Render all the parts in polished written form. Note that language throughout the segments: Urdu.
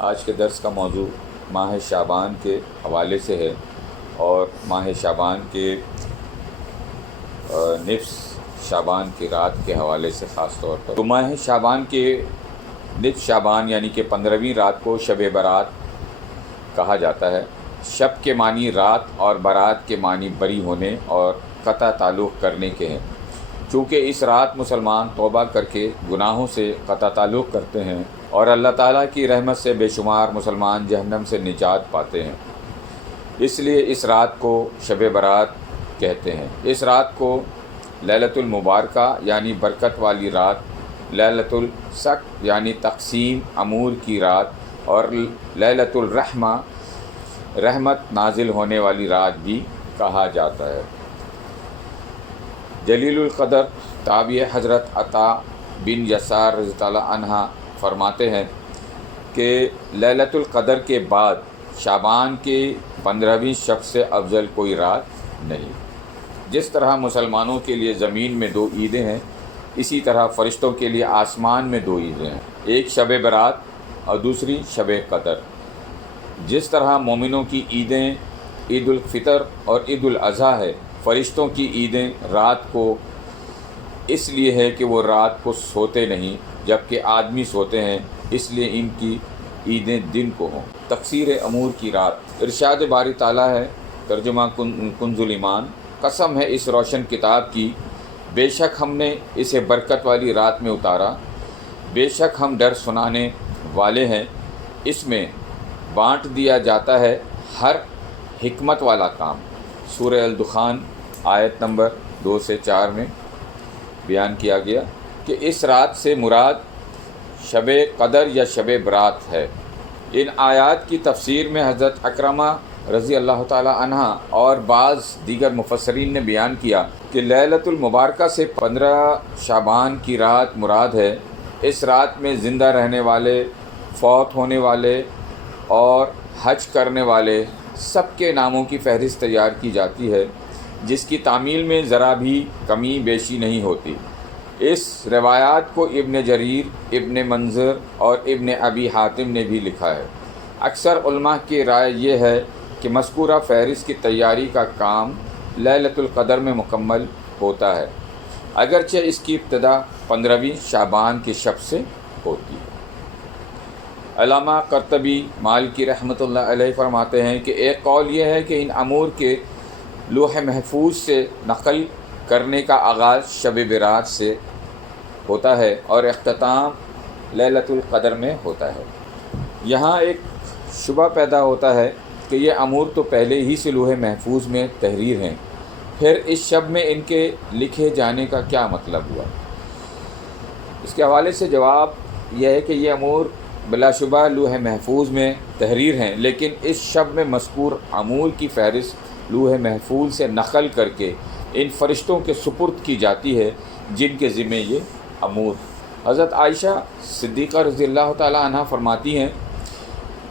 آج کے درس کا موضوع ماہ شعبان کے حوالے سے ہے اور ماہ شعبان کے نصف شعبان کی رات کے حوالے سے خاص طور پر۔ تو ماہ شعبان کے نصف شعبان یعنی کہ 15ویں رات کو شب برات کہا جاتا ہے۔ شب کے معنی رات اور برات کے معنی بری ہونے اور قطع تعلق کرنے کے ہیں۔ چونکہ اس رات مسلمان توبہ کر کے گناہوں سے قطع تعلق کرتے ہیں اور اللہ تعالیٰ کی رحمت سے بے شمار مسلمان جہنم سے نجات پاتے ہیں، اس لیے اس رات کو شب برات کہتے ہیں۔ اس رات کو لیلۃ المبارکہ یعنی برکت والی رات، لیلۃ السق یعنی تقسیم امور کی رات اور لیلۃ الرحمہ رحمت نازل ہونے والی رات بھی کہا جاتا ہے۔ جلیل القدر تابعی حضرت عطا بن یسار رضی اللہ عنہ فرماتے ہیں کہ لیلۃ القدر کے بعد شعبان کی 15ویں شب سے افضل کوئی رات نہیں۔ جس طرح مسلمانوں کے لیے زمین میں 2 عیدیں ہیں، اسی طرح فرشتوں کے لیے آسمان میں 2 عیدیں ہیں، ایک شب برات اور دوسری شب قدر۔ جس طرح مومنوں کی عیدیں عید الفطر اور عید الاضحیٰ ہے، فرشتوں کی عیدیں رات کو اس لیے ہے کہ وہ رات کو سوتے نہیں جبکہ آدمی سوتے ہیں، اس لیے ان کی عیدیں دن کو ہوں۔ تقصیر امور کی رات، ارشاد باری تعالیٰ ہے، ترجمہ کنز الایمان، قسم ہے اس روشن کتاب کی، بے شک ہم نے اسے برکت والی رات میں اتارا، بے شک ہم ڈر سنانے والے ہیں، اس میں بانٹ دیا جاتا ہے ہر حکمت والا کام۔ سورہ الدخان آیت نمبر 2 سے 4 میں بیان کیا گیا کہ اس رات سے مراد شب قدر یا شب برات ہے۔ ان آیات کی تفسیر میں حضرت اکرمہ رضی اللہ تعالی عنہ اور بعض دیگر مفسرین نے بیان کیا کہ لیلۃ المبارکہ سے 15 شعبان کی رات مراد ہے۔ اس رات میں زندہ رہنے والے، فوت ہونے والے اور حج کرنے والے سب کے ناموں کی فہرست تیار کی جاتی ہے، جس کی تعمیل میں ذرا بھی کمی بیشی نہیں ہوتی۔ اس روایات کو ابن جریر، ابن منظر اور ابن ابی حاتم نے بھی لکھا ہے۔ اکثر علماء کی رائے یہ ہے کہ مذکورہ فہرست کی تیاری کا کام لیلۃ القدر میں مکمل ہوتا ہے، اگرچہ اس کی ابتدا 15ویں شعبان کی شب سے ہوتی ہے۔ علامہ قرطبی مالکی رحمۃ اللہ علیہ فرماتے ہیں کہ ایک قول یہ ہے کہ ان امور کے لوح محفوظ سے نقل کرنے کا آغاز شب برات سے ہوتا ہے اور اختتام لیلۃ القدر میں ہوتا ہے۔ یہاں ایک شبہ پیدا ہوتا ہے کہ یہ امور تو پہلے ہی سے لوح محفوظ میں تحریر ہیں، پھر اس شب میں ان کے لکھے جانے کا کیا مطلب ہوا؟ اس کے حوالے سے جواب یہ ہے کہ یہ امور بلا شبہ لوح محفوظ میں تحریر ہیں، لیکن اس شب میں مذکور امور کی فہرست لوح محفوظ سے نقل کر کے ان فرشتوں کے سپرد کی جاتی ہے جن کے ذمہ یہ امور۔ حضرت عائشہ صدیقہ رضی اللہ تعالی عنہ فرماتی ہیں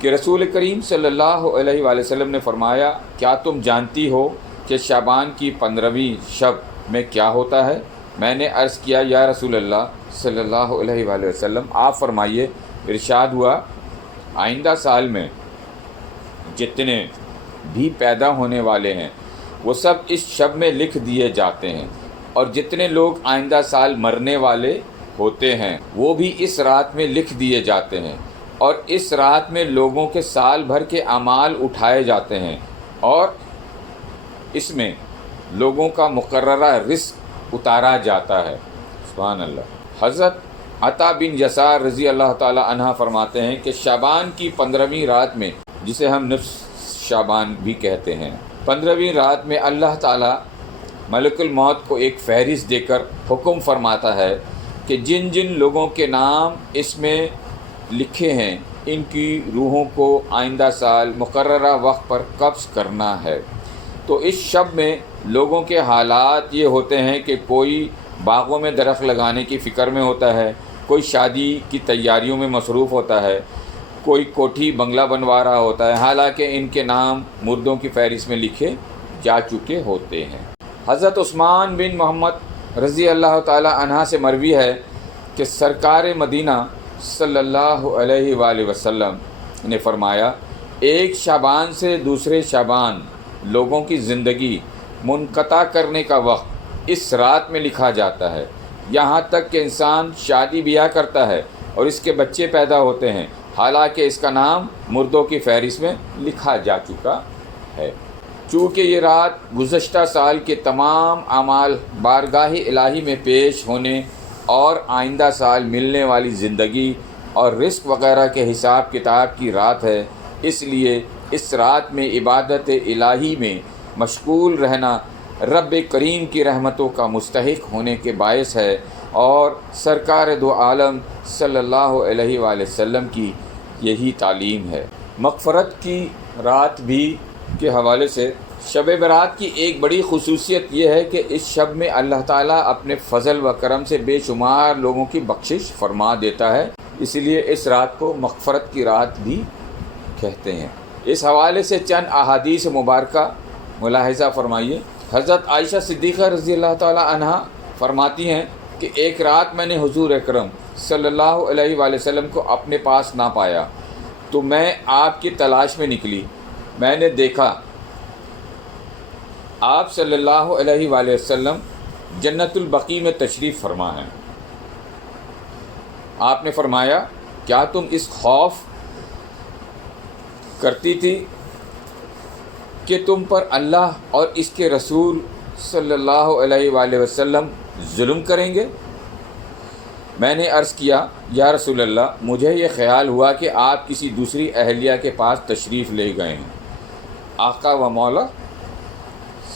کہ رسول کریم صلی اللہ علیہ وآلہ وسلم نے فرمایا، کیا تم جانتی ہو کہ شعبان کی 15ویں شب میں کیا ہوتا ہے؟ میں نے عرض کیا، یا رسول اللہ صلی اللہ علیہ وآلہ وسلم، آپ فرمائیے۔ ارشاد ہوا، آئندہ سال میں جتنے بھی پیدا ہونے والے ہیں وہ سب اس شب میں لکھ دیے جاتے ہیں، اور جتنے لوگ آئندہ سال مرنے والے ہوتے ہیں وہ بھی اس رات میں لکھ دیے جاتے ہیں، اور اس رات میں لوگوں کے سال بھر کے اعمال اٹھائے جاتے ہیں، اور اس میں لوگوں کا مقررہ رزق اتارا جاتا ہے۔ سبحان اللہ۔ حضرت عطا بن یسار رضی اللہ تعالی عنہ فرماتے ہیں کہ شعبان کی 15ویں رات میں، جسے ہم نصف شعبان بھی کہتے ہیں، 15ویں رات میں اللہ تعالیٰ ملک الموت کو ایک فہرست دے کر حکم فرماتا ہے کہ جن جن لوگوں کے نام اس میں لکھے ہیں ان کی روحوں کو آئندہ سال مقررہ وقت پر قبض کرنا ہے۔ تو اس شب میں لوگوں کے حالات یہ ہوتے ہیں کہ کوئی باغوں میں درخت لگانے کی فکر میں ہوتا ہے، کوئی شادی کی تیاریوں میں مصروف ہوتا ہے، کوئی کوٹھی بنگلہ بنوا رہا ہوتا ہے، حالانکہ ان کے نام مردوں کی فہرست میں لکھے جا چکے ہوتے ہیں۔ حضرت عثمان بن محمد رضی اللہ تعالی عنہ سے مروی ہے کہ سرکار مدینہ صلی اللہ علیہ وآلہ وسلم نے فرمایا ایک شعبان سے دوسرے شعبان لوگوں کی زندگی منقطع کرنے کا وقت اس رات میں لکھا جاتا ہے، یہاں تک کہ انسان شادی بیاہ کرتا ہے اور اس کے بچے پیدا ہوتے ہیں، حالانکہ اس کا نام مردوں کی فہرست میں لکھا جا چکا ہے۔ چونکہ یہ رات گزشتہ سال کے تمام اعمال بارگاہ الہی میں پیش ہونے اور آئندہ سال ملنے والی زندگی اور رزق وغیرہ کے حساب کتاب کی رات ہے، اس لیے اس رات میں عبادت الہی میں مشغول رہنا رب کریم کی رحمتوں کا مستحق ہونے کے باعث ہے، اور سرکار دو عالم صلی اللہ علیہ وآلہ وسلم کی یہی تعلیم ہے۔ مغفرت کی رات بھی کے حوالے سے شب برات کی ایک بڑی خصوصیت یہ ہے کہ اس شب میں اللہ تعالیٰ اپنے فضل و کرم سے بے شمار لوگوں کی بخشش فرما دیتا ہے، اسی لیے اس رات کو مغفرت کی رات بھی کہتے ہیں۔ اس حوالے سے چند احادیث مبارکہ ملاحظہ فرمائیے۔ حضرت عائشہ صدیقہ رضی اللہ تعالیٰ عنہا فرماتی ہیں کہ ایک رات میں نے حضور اکرم صلی اللہ علیہ وآلہ وسلم کو اپنے پاس نہ پایا تو میں آپ کی تلاش میں نکلی۔ میں نے دیکھا آپ صلی اللہ علیہ وآلہ وسلم جنت البقیع میں تشریف فرما ہیں۔ آپ نے فرمایا کیا تم اس خوف کرتی تھی کہ تم پر اللہ اور اس کے رسول صلی اللہ علیہ وآلہ وسلم ظلم کریں گے؟ میں نے عرض کیا یا رسول اللہ، مجھے یہ خیال ہوا کہ آپ کسی دوسری اہلیہ کے پاس تشریف لے گئے ہیں۔ آقا و مولا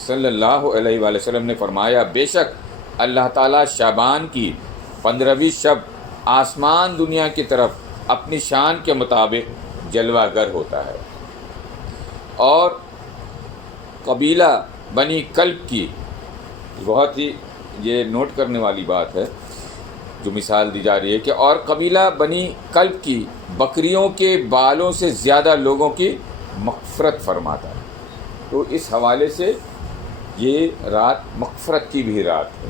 صلی اللہ علیہ وآلہ وسلم نے فرمایا بے شک اللہ تعالیٰ شعبان کی 15ویں شب آسمان دنیا کی طرف اپنی شان کے مطابق جلوہ گر ہوتا ہے، اور قبیلہ بنی کلب کی، بہت ہی یہ نوٹ کرنے والی بات ہے جو مثال دی جا رہی ہے کہ اور قبیلہ بنی کلب کی بکریوں کے بالوں سے زیادہ لوگوں کی مغفرت فرماتا ہے۔ تو اس حوالے سے یہ رات مغفرت کی بھی رات ہے۔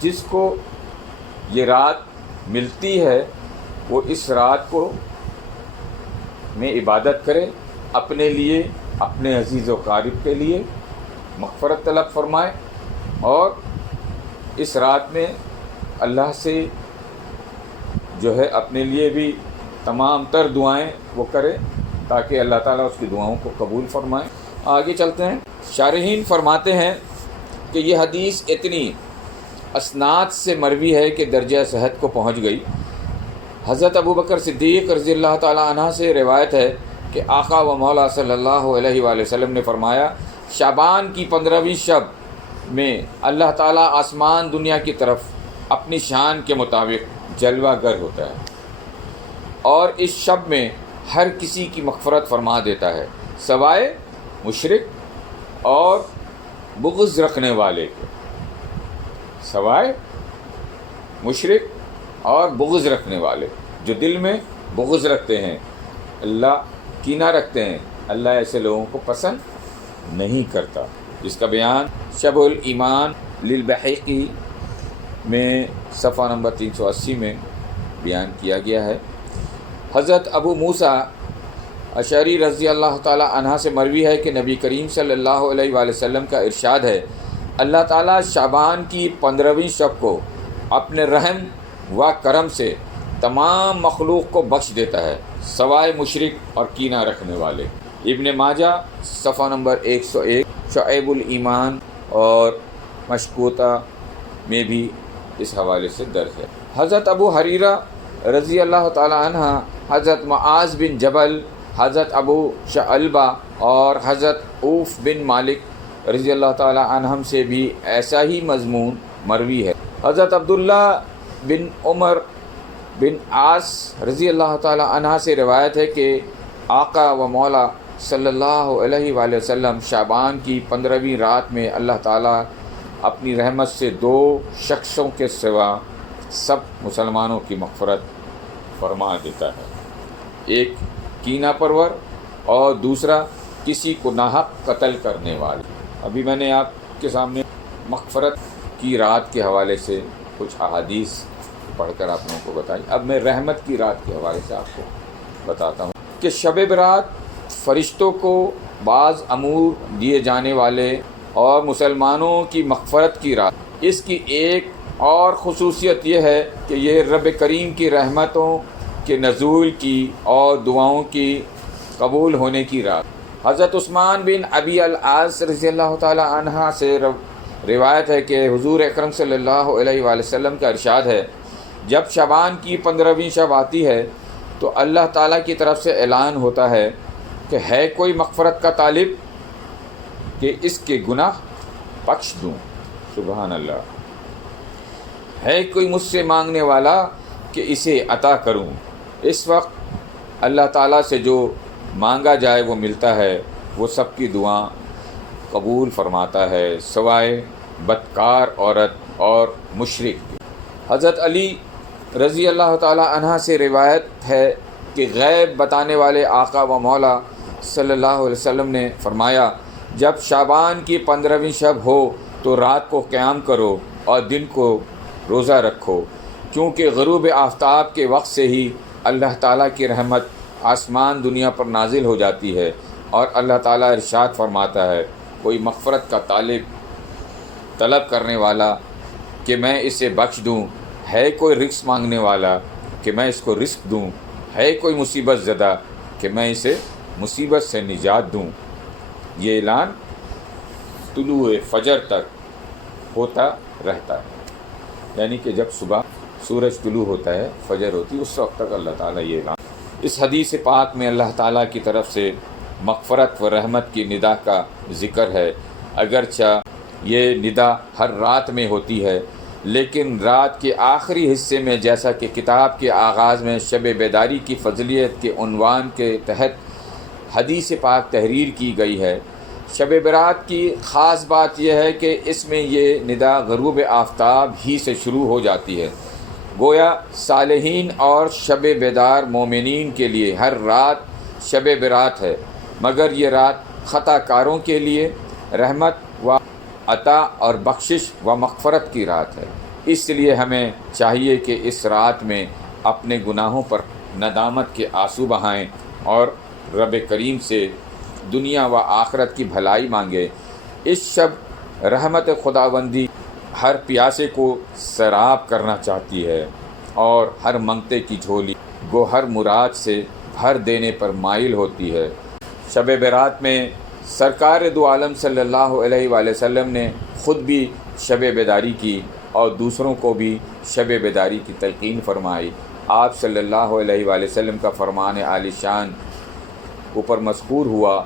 جس کو یہ رات ملتی ہے وہ اس رات کو میں عبادت کرے، اپنے لیے، اپنے عزیز و قارب کے لیے مغفرت طلب فرمائے، اور اس رات میں اللہ سے جو ہے اپنے لیے بھی تمام تر دعائیں وہ کرے تاکہ اللہ تعالیٰ اس کی دعاؤں کو قبول فرمائے۔ آگے چلتے ہیں۔ شارحین فرماتے ہیں کہ یہ حدیث اتنی اسناد سے مروی ہے کہ درجہ صحت کو پہنچ گئی۔ حضرت ابوبکر صدیق رضی اللہ تعالیٰ عنہ سے روایت ہے کہ آقا و مولا صلی اللہ علیہ وآلہ وسلم نے فرمایا شعبان کی 15ویں شب میں اللہ تعالیٰ آسمان دنیا کی طرف اپنی شان کے مطابق جلوہ گر ہوتا ہے، اور اس شب میں ہر کسی کی مغفرت فرما دیتا ہے سوائے مشرک اور بغض رکھنے والے کے، سوائے مشرک اور بغض رکھنے والے جو دل میں بغض رکھتے ہیں، اللہ کینہ رکھتے ہیں، اللہ ایسے لوگوں کو پسند نہیں کرتا، جس کا بیان شب الایمان للبحیقی میں صفحہ نمبر 380 میں بیان کیا گیا ہے۔ حضرت ابو موسیٰ اشعری رضی اللہ تعالیٰ عنہ سے مروی ہے کہ نبی کریم صلی اللہ علیہ وآلہ وسلم کا ارشاد ہے اللہ تعالیٰ شعبان کی 15ویں شب کو اپنے رحم و کرم سے تمام مخلوق کو بخش دیتا ہے سوائے مشرک اور کینہ رکھنے والے۔ ابن ماجہ صفحہ نمبر 101، شعیب الایمان اور مشکوتہ میں بھی اس حوالے سے درج ہے۔ حضرت ابو حریرہ رضی اللہ تعالیٰ عنہ، حضرت معاذ بن جبل، حضرت ابو شعلبہ اور حضرت عوف بن مالک رضی اللہ تعالیٰ عنہم سے بھی ایسا ہی مضمون مروی ہے۔ حضرت عبداللہ بن عمر بن عاص رضی اللہ تعالیٰ عنہ سے روایت ہے کہ آقا و مولا صلی اللہ علیہ وآلہ وسلم شعبان کی 15ویں رات میں اللہ تعالیٰ اپنی رحمت سے 2 شخصوں کے سوا سب مسلمانوں کی مغفرت فرما دیتا ہے، ایک کینہ پرور اور دوسرا کسی کو ناحق قتل کرنے والے۔ ابھی میں نے آپ کے سامنے مغفرت کی رات کے حوالے سے کچھ احادیث پڑھ کر آپ لوگوں کو بتائی، اب میں رحمت کی رات کے حوالے سے آپ کو بتاتا ہوں کہ شب برات فرشتوں کو بعض امور دیے جانے والے اور مسلمانوں کی مغفرت کی رات، اس کی ایک اور خصوصیت یہ ہے کہ یہ رب کریم کی رحمتوں کے نزول کی اور دعاؤں کی قبول ہونے کی رات۔ حضرت عثمان بن ابی العاص رضی اللہ تعالی عنہ سے روایت ہے کہ حضور اکرم صلی اللہ علیہ وآلہ وسلم کا ارشاد ہے، جب شعبان کی 15ویں شب آتی ہے تو اللہ تعالیٰ کی طرف سے اعلان ہوتا ہے کہ ہے کوئی مغفرت کا طالب کہ اس کے گناہ بخش دوں۔ سبحان اللہ۔ ہے کوئی مجھ سے مانگنے والا کہ اسے عطا کروں۔ اس وقت اللہ تعالیٰ سے جو مانگا جائے وہ ملتا ہے، وہ سب کی دعا قبول فرماتا ہے سوائے بدکار عورت اور مشرک کی۔ حضرت علی رضی اللہ تعالی عنہ سے روایت ہے کہ غیب بتانے والے آقا و مولا صلی اللہ علیہ وسلم نے فرمایا، جب شعبان کی 15ویں شب ہو تو رات کو قیام کرو اور دن کو روزہ رکھو، کیونکہ غروب آفتاب کے وقت سے ہی اللہ تعالیٰ کی رحمت آسمان دنیا پر نازل ہو جاتی ہے، اور اللہ تعالیٰ ارشاد فرماتا ہے، کوئی مغفرت کا طلب کرنے والا کہ میں اسے بخش دوں، ہے کوئی رزق مانگنے والا کہ میں اس کو رزق دوں، ہے کوئی مصیبت زدہ کہ میں اسے مصیبت سے نجات دوں۔ یہ اعلان طلوع فجر تک ہوتا رہتا ہے، یعنی کہ جب صبح سورج طلوع ہوتا ہے، فجر ہوتی، اس وقت تک اللہ تعالیٰ یہ اعلان۔ اس حدیث پاک میں اللہ تعالیٰ کی طرف سے مغفرت و رحمت کی ندا کا ذکر ہے، اگرچہ یہ ندا ہر رات میں ہوتی ہے، لیکن رات کے آخری حصے میں، جیسا کہ کتاب کے آغاز میں شب بیداری کی فضیلت کے عنوان کے تحت حدیث پاک تحریر کی گئی ہے۔ شب برات کی خاص بات یہ ہے کہ اس میں یہ ندا غروب آفتاب ہی سے شروع ہو جاتی ہے، گویا صالحین اور شب بیدار مومنین کے لیے ہر رات شب برات ہے، مگر یہ رات خطا کاروں کے لیے رحمت و عطا اور بخشش و مغفرت کی رات ہے۔ اس لیے ہمیں چاہیے کہ اس رات میں اپنے گناہوں پر ندامت کے آنسو بہائیں اور رب کریم سے دنیا و آخرت کی بھلائی مانگے۔ اس شب رحمت خداوندی ہر پیاسے کو سیراب کرنا چاہتی ہے اور ہر منگتے کی جھولی گوہر مراد سے بھر دینے پر مائل ہوتی ہے۔ شب برات میں سرکار دو عالم صلی اللہ علیہ وآلہ وسلم نے خود بھی شب بیداری کی اور دوسروں کو بھی شب بیداری کی تلقین فرمائی۔ آپ صلی اللہ علیہ وآلہ وسلم کا فرمان عالی شان اوپر مذکور ہوا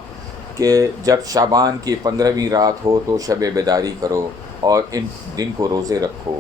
کہ جب شعبان کی 15ویں رات ہو تو شب بیداری کرو اور ان دن کو روزے رکھو۔